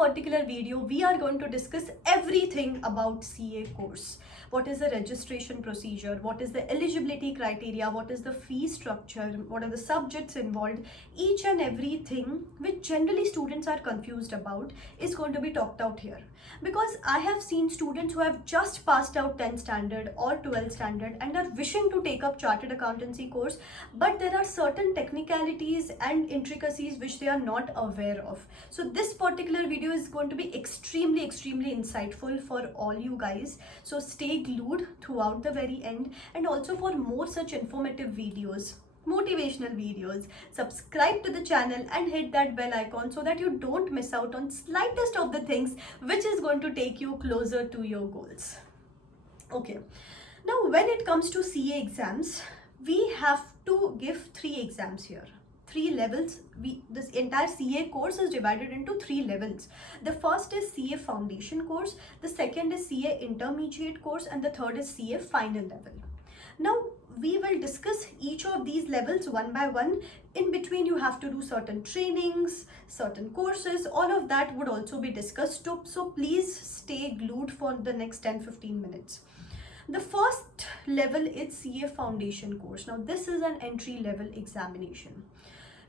particular video, we are going to discuss everything about CA course. What is the registration procedure? What is the eligibility criteria? What is the fee structure? What are the subjects involved? Each and everything which generally students are confused about is going to be talked out here. Because I have seen students who have just passed out 10th standard or 12th standard and are wishing to take up chartered accountancy course, but there are certain technicalities and intricacies which they are not aware of. So this particular video is going to be extremely insightful for all you guys. So stay glued throughout the very end, and also for more such informative videos, motivational videos, subscribe to the channel and hit that bell icon so that you don't miss out on slightest of the things which is going to take you closer to your goals. Okay, now when it comes to CA exams, we have to give 3 exams here. 3 levels. This entire CA course is divided into 3 levels. The first is CA foundation course, the second is CA intermediate course, and the third is CA final level. Now we will discuss each of these levels one by one. In between you have to do certain trainings, certain courses, all of that would also be discussed too. So please stay glued for the next 10-15 minutes. The first level is CA foundation course. Now this is an entry level examination.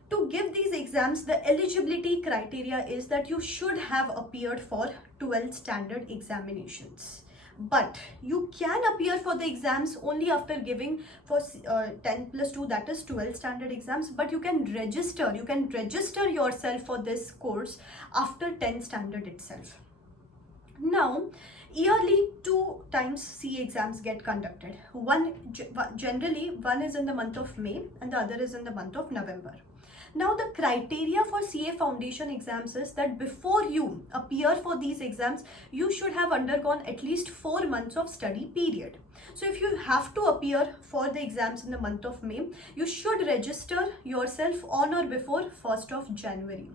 To give these exams, the eligibility criteria is that you should have appeared for 12th standard examinations. But you can appear for the exams only after giving for 10+2, that is 12th standard exams, but you can register yourself for this course after 10th standard itself. Now, yearly 2 times CA exams get conducted. Generally one is in the month of May and the other is in the month of November. Now the criteria for CA foundation exams is that before you appear for these exams, you should have undergone at least 4 months of study period. So if you have to appear for the exams in the month of May, you should register yourself on or before 1st of January.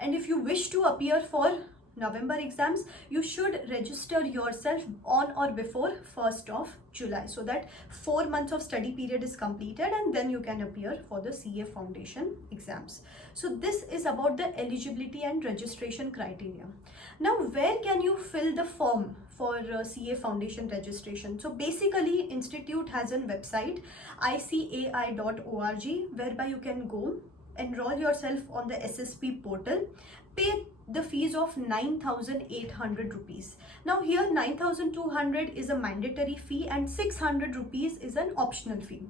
And if you wish to appear for November exams, you should register yourself on or before 1st of July, so that 4 months of study period is completed and then you can appear for the CA foundation exams. So this is about the eligibility and registration criteria. Now where can you fill the form for CA foundation registration? So basically institute has a website ICAI.org, whereby you can go enroll yourself on the SSP portal, pay the fees of 9,800 rupees. Now here 9,200 is a mandatory fee and 600 rupees is an optional fee,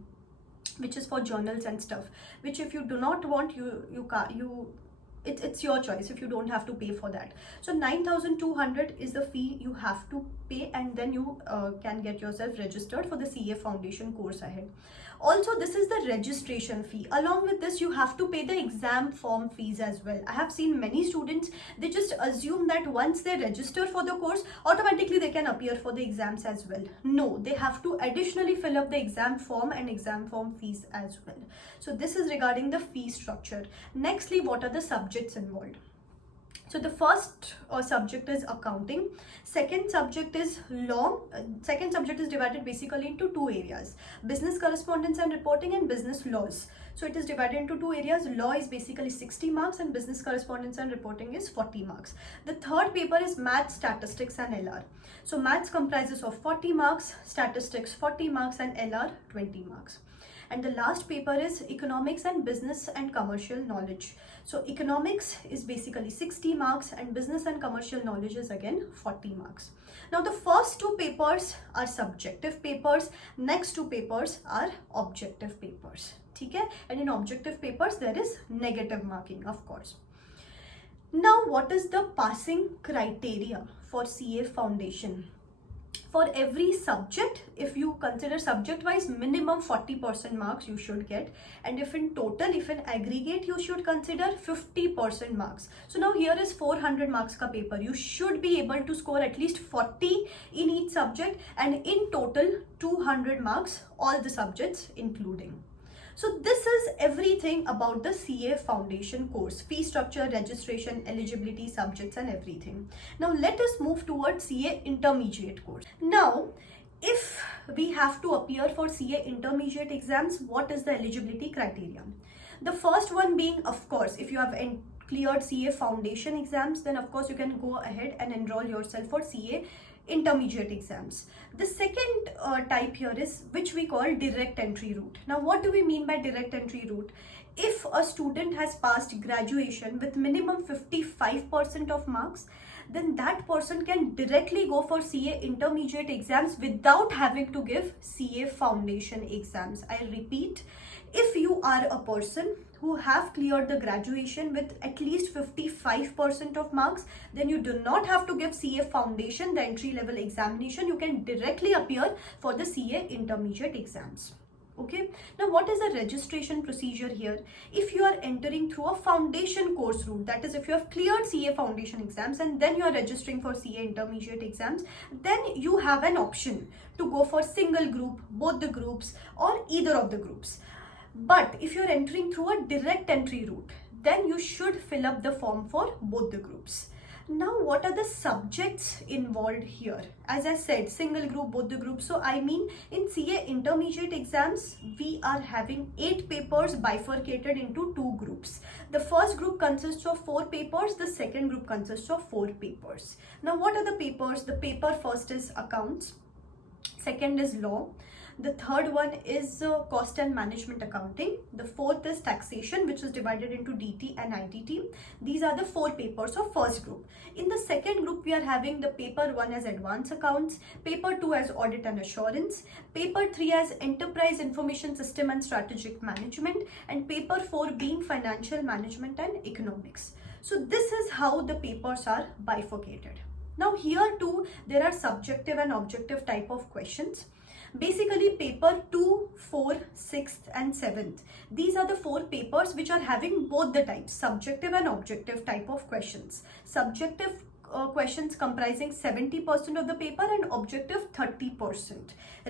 which is for journals and stuff, which if you do not want, it's your choice if you don't have to pay for that. So 9,200 is the fee you have to pay, and then you can get yourself registered for the CA foundation course ahead. Also, this is the registration fee. Along with this, you have to pay the exam form fees as well. I have seen many students, they just assume that once they register for the course, automatically they can appear for the exams as well. No, they have to additionally fill up the exam form and exam form fees as well. So this is regarding the fee structure. Nextly, what are the subjects involved? So the first subject is accounting, second subject is law. Second subject is divided basically into 2 areas, business correspondence and reporting and business laws. So it is divided into 2 areas. Law is basically 60 marks and business correspondence and reporting is 40 marks. The third paper is maths, statistics and LR. So maths comprises of 40 marks, statistics 40 marks and LR 20 marks. And the last paper is economics and business and commercial knowledge. So economics is basically 60 marks and business and commercial knowledge is again 40 marks. Now the first 2 papers are subjective papers, next 2 papers are objective papers. Okay? And in objective papers there is negative marking, of course. Now what is the passing criteria for CA foundation? For every subject, if you consider subject wise, minimum 40% marks you should get, and if in total, if in aggregate, you should consider 50% marks. So now here is 400 marks ka paper. You should be able to score at least 40 in each subject, and in total 200 marks, all the subjects including. So this is everything about the CA foundation course, fee structure, registration, eligibility, subjects and everything. Now let us move towards CA intermediate course. Now, if we have to appear for CA intermediate exams, what is the eligibility criteria? The first one being, of course, if you have cleared CA foundation exams, then of course you can go ahead and enroll yourself for CA intermediate exams. The second type here is which we call direct entry route. Now what do we mean by direct entry route? If a student has passed graduation with minimum 55% of marks, then that person can directly go for CA intermediate exams without having to give CA foundation exams. I'll repeat, if you are a person who have cleared the graduation with at least 55% of marks, then you do not have to give CA foundation, the entry level examination. You can directly appear for the CA intermediate exams. Okay, now what is the registration procedure here? If you are entering through a foundation course route, that is if you have cleared CA foundation exams and then you are registering for CA intermediate exams, then you have an option to go for single group, both the groups, or either of the groups. But if you are entering through a direct entry route, then you should fill up the form for both the groups. Now what are the subjects involved here? As I said, single group, both the groups. So I mean in CA intermediate exams, we are having 8 papers bifurcated into 2 groups. The first group consists of 4 papers, the second group consists of 4 papers. Now what are the papers? The paper first is accounts, second is law. The third one is cost and management accounting. The fourth is taxation, which is divided into DT and ITT. These are the 4 papers of first group. In the second group, we are having the paper 1 as advanced accounts, paper 2 as audit and assurance, paper 3 as enterprise information system and strategic management, and paper 4 being financial management and economics. So this is how the papers are bifurcated. Now here too, there are subjective and objective type of questions. Basically paper 2, 4, 6th and 7th. These are the 4 papers which are having both the types, subjective and objective type of questions. Subjective questions comprising 70% of the paper and objective 30%.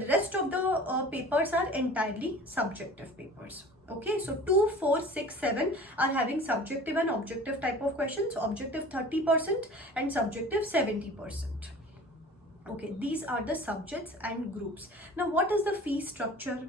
Rest of the papers are entirely subjective papers. Okay, so 2, 4, 6, 7 are having subjective and objective type of questions, objective 30% and subjective 70%. Okay, these are the subjects and groups. Now what is the fee structure?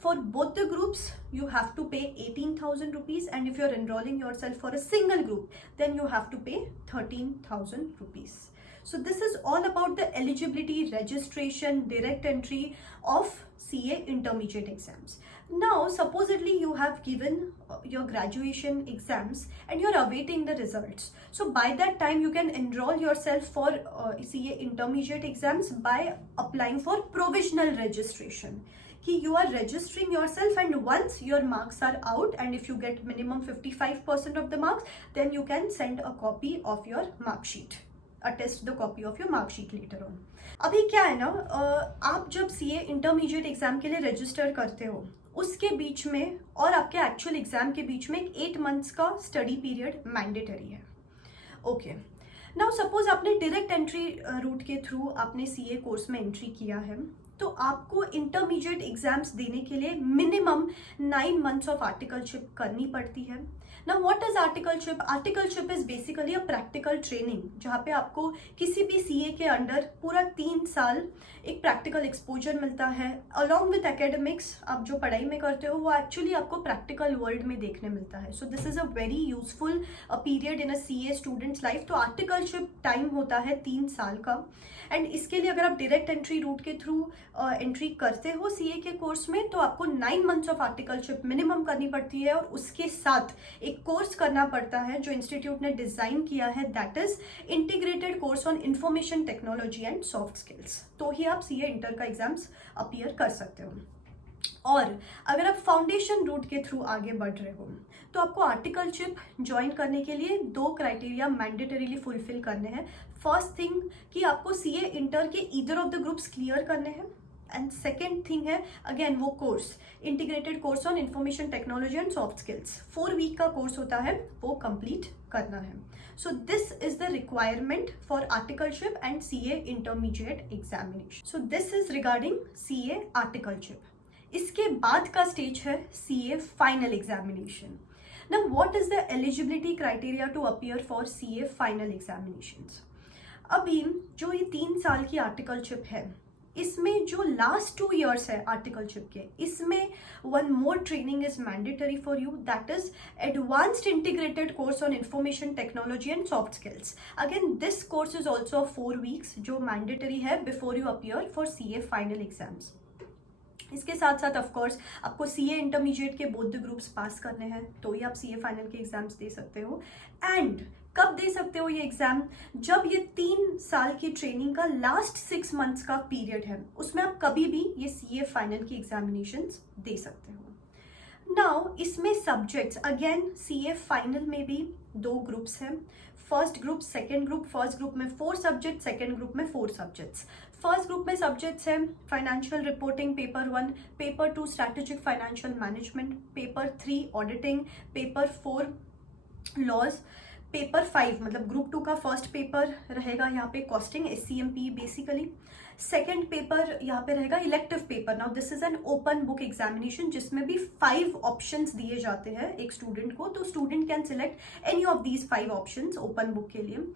For both the groups, you have to pay 18,000 rupees, and if you are enrolling yourself for a single group, then you have to pay 13,000 rupees. So this is all about the eligibility, registration, direct entry of CA intermediate exams. Now supposedly you have given your graduation exams and you're awaiting the results. So by that time you can enroll yourself for CA intermediate exams by applying for provisional registration. You are registering yourself, and once your marks are out and if you get minimum 55% of the marks, then you can send a copy of your mark sheet. Attest the copy of your mark sheet later on. अभी क्या है ना, आप जब CA intermediate exam के लिए register करते हो, उसके बीच में और आपके एक्चुअल एग्जाम के बीच में 8 मंथ्स का स्टडी पीरियड मैंडेटरी है. ओके, नाउ सपोज आपने डायरेक्ट एंट्री रूट के थ्रू आपने CA कोर्स में एंट्री किया है, तो आपको इंटरमीडिएट एग्जाम्स देने के लिए मिनिमम 9 मंथ्स ऑफ आर्टिकलशिप करनी पड़ती है. Now what is articleship? Articleship is basically a practical training, जहाँ पे आपको किसी भी CA के अंडर पूरा 3 साल एक प्रैक्टिकल एक्सपोजर मिलता है. अलॉन्ग विथ एकेडमिक्स आप जो पढ़ाई में करते हो वो एक्चुअली आपको प्रैक्टिकल वर्ल्ड में देखने मिलता है. So this is a very useful period in a CA students life. तो आर्टिकलशिप टाइम होता है 3 साल का, एंड इसके लिए अगर आप डायरेक्ट एंट्री रूट के थ्रू एंट्री करते हो CA के कोर्स में, तो आपको 9 मंथ्स ऑफ आर्टिकलशिप मिनिमम करनी पड़ती है, और उसके साथ एक कोर्स करना पड़ता है जो इंस्टीट्यूट ने डिजाइन किया है, that is integrated course on information technology and soft skills. तो ही आप CA इंटर का एग्जाम्स अपीयर कर सकते हो. और अगर आप फाउंडेशन रूट के थ्रू आगे बढ़ रहे हो, तो आपको आर्टिकलशिप ज्वाइन करने के लिए 2 क्राइटेरिया मैंडेटरीली फुलफिल करने हैं. फर्स्ट थिंग कि आपको CA इंटर के either of the groups clear करने हैं, एंड सेकेंड थिंग है अगेन वो course, integrated course on information technology and soft skills, 4 week का कोर्स होता है, वो कंप्लीट करना है. So this is the requirement for articleship and CA intermediate examination. So this is regarding CA articleship. इसके बाद का स्टेज है CA final examination. Now what is the eligibility criteria to appear for CA final examinations? अभी जो ये 3 साल की articleship है, इसमें जो लास्ट 2 years है आर्टिकलशिप के, इसमें one more training is mandatory for you, that is advanced integrated course on information technology and soft skills. Again this course is also 4 weeks जो मैंडेटरी है before you appear for CA final exams. इसके साथ साथ of course आपको CA intermediate के both the groups पास करने हैं, तो ही आप CA फाइनल के एग्जाम्स दे सकते हो. एंड कब दे सकते हो ये एग्जाम? जब ये 3 साल की ट्रेनिंग का लास्ट 6 months का पीरियड है, उसमें आप कभी भी ये CA फाइनल की एग्जामिनेशंस दे सकते हो. नाउ इसमें सब्जेक्ट्स, अगेन CA फाइनल में भी 2 ग्रुप्स हैं, first group, second group. First group में 4 सब्जेक्ट, सेकेंड ग्रुप में 4 सब्जेक्ट्स. फर्स्ट ग्रुप में सब्जेक्ट्स हैं financial reporting paper 1, paper 2 strategic financial management, paper 3 auditing, paper 4 laws, paper 5 मतलब group 2 का first paper रहेगा यहाँ पे costing, SCMP basically. Second paper यहाँ पे रहेगा elective paper. Now this is an open book examination जिसमें भी 5 ऑप्शंस दिए जाते हैं एक स्टूडेंट को, तो student can select any of these 5 options open book के लिए.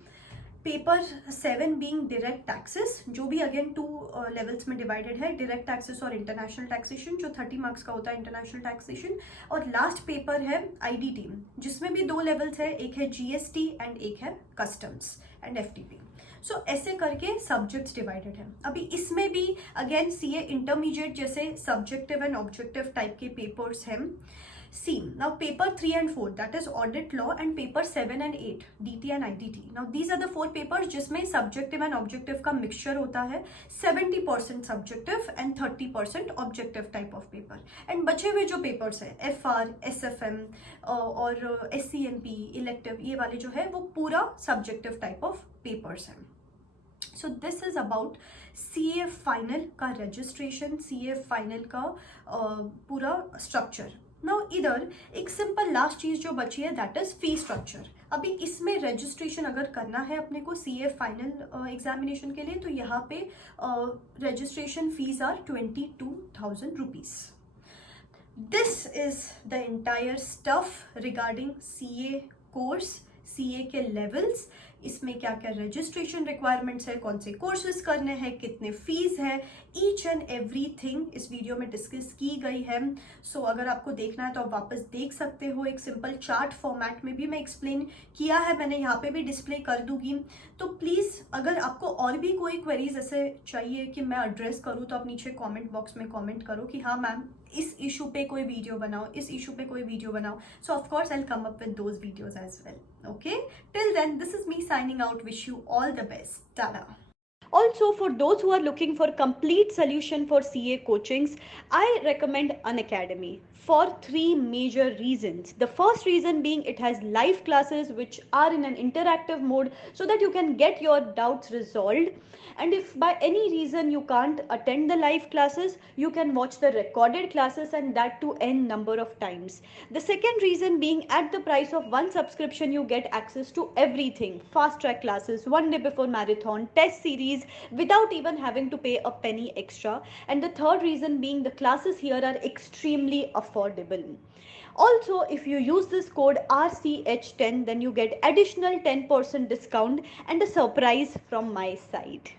पेपर 7 बीइंग डायरेक्ट टैक्सेस, जो भी अगेन 2 लेवल्स में डिवाइडेड है, डायरेक्ट टैक्सेस और इंटरनेशनल टैक्सेशन, जो 30 मार्क्स का होता है इंटरनेशनल टैक्सेशन. और लास्ट पेपर है IDT जिसमें भी 2 लेवल्स है, एक है GST एंड एक है कस्टम्स एंड FTP. सो ऐसे करके सब्जेक्ट्स डिवाइडेड है. अभी इसमें भी अगेन CA इंटरमीडिएट जैसे सब्जेक्टिव एंड ऑब्जेक्टिव टाइप के पेपर्स हैं. See, now paper 3 and 4 that is audit law and paper 7 and 8 DT and IDT. Now these are the 4 papers जिसमें subjective and objective का mixture होता है, 70% subjective and 30% objective type of paper. And बचे हुए जो papers हैं FR, SFM और SCMP, elective, ये वाले जो है वो पूरा subjective type of papers हैं. So this is about CA final का रजिस्ट्रेशन, CA फाइनल का पूरा स्ट्रक्चर. नाउ इधर एक सिंपल लास्ट चीज जो बची है दैट इज फी स्ट्रक्चर. अभी इसमें रजिस्ट्रेशन अगर करना है अपने को CA फाइनल एग्जामिनेशन के लिए, तो यहाँ पे registration fees are 22,000 rupees. This is the entire stuff regarding CA course, CA के लेवल्स, इसमें क्या क्या रजिस्ट्रेशन रिक्वायरमेंट्स है, कौन से कोर्सेज करने हैं, कितने फीस है, ईच एंड एवरीथिंग इस वीडियो में डिस्कस की गई है. सो अगर आपको देखना है तो आप वापस देख सकते हो. एक सिंपल चार्ट फॉर्मेट में भी मैं एक्सप्लेन किया है, मैंने यहाँ पे भी डिस्प्ले कर दूंगी. तो प्लीज़ अगर आपको और भी कोई क्वेरीज ऐसे चाहिए कि मैं एड्रेस करूँ, तो आप नीचे कॉमेंट बॉक्स में कॉमेंट करो कि हाँ मैम इस इशू पे कोई वीडियो बनाओ, इस इशू पे कोई वीडियो बनाओ. So of course I will come up with those videos as well. Okay, till then this is me signing out. Wish you all the best. Tada. Also, for those who are looking for complete solution for CA coachings, I recommend Unacademy for 3 major reasons. The first reason being it has live classes which are in an interactive mode so that you can get your doubts resolved. And if by any reason you can't attend the live classes, you can watch the recorded classes, and that to n number of times. The second reason being at the price of one subscription, you get access to everything. Fast track classes, 1 day before marathon, test series, without even having to pay a penny extra. And the third reason being the classes here are extremely affordable. Also, if you use this code RCH10, then you get additional 10% discount and a surprise from my side.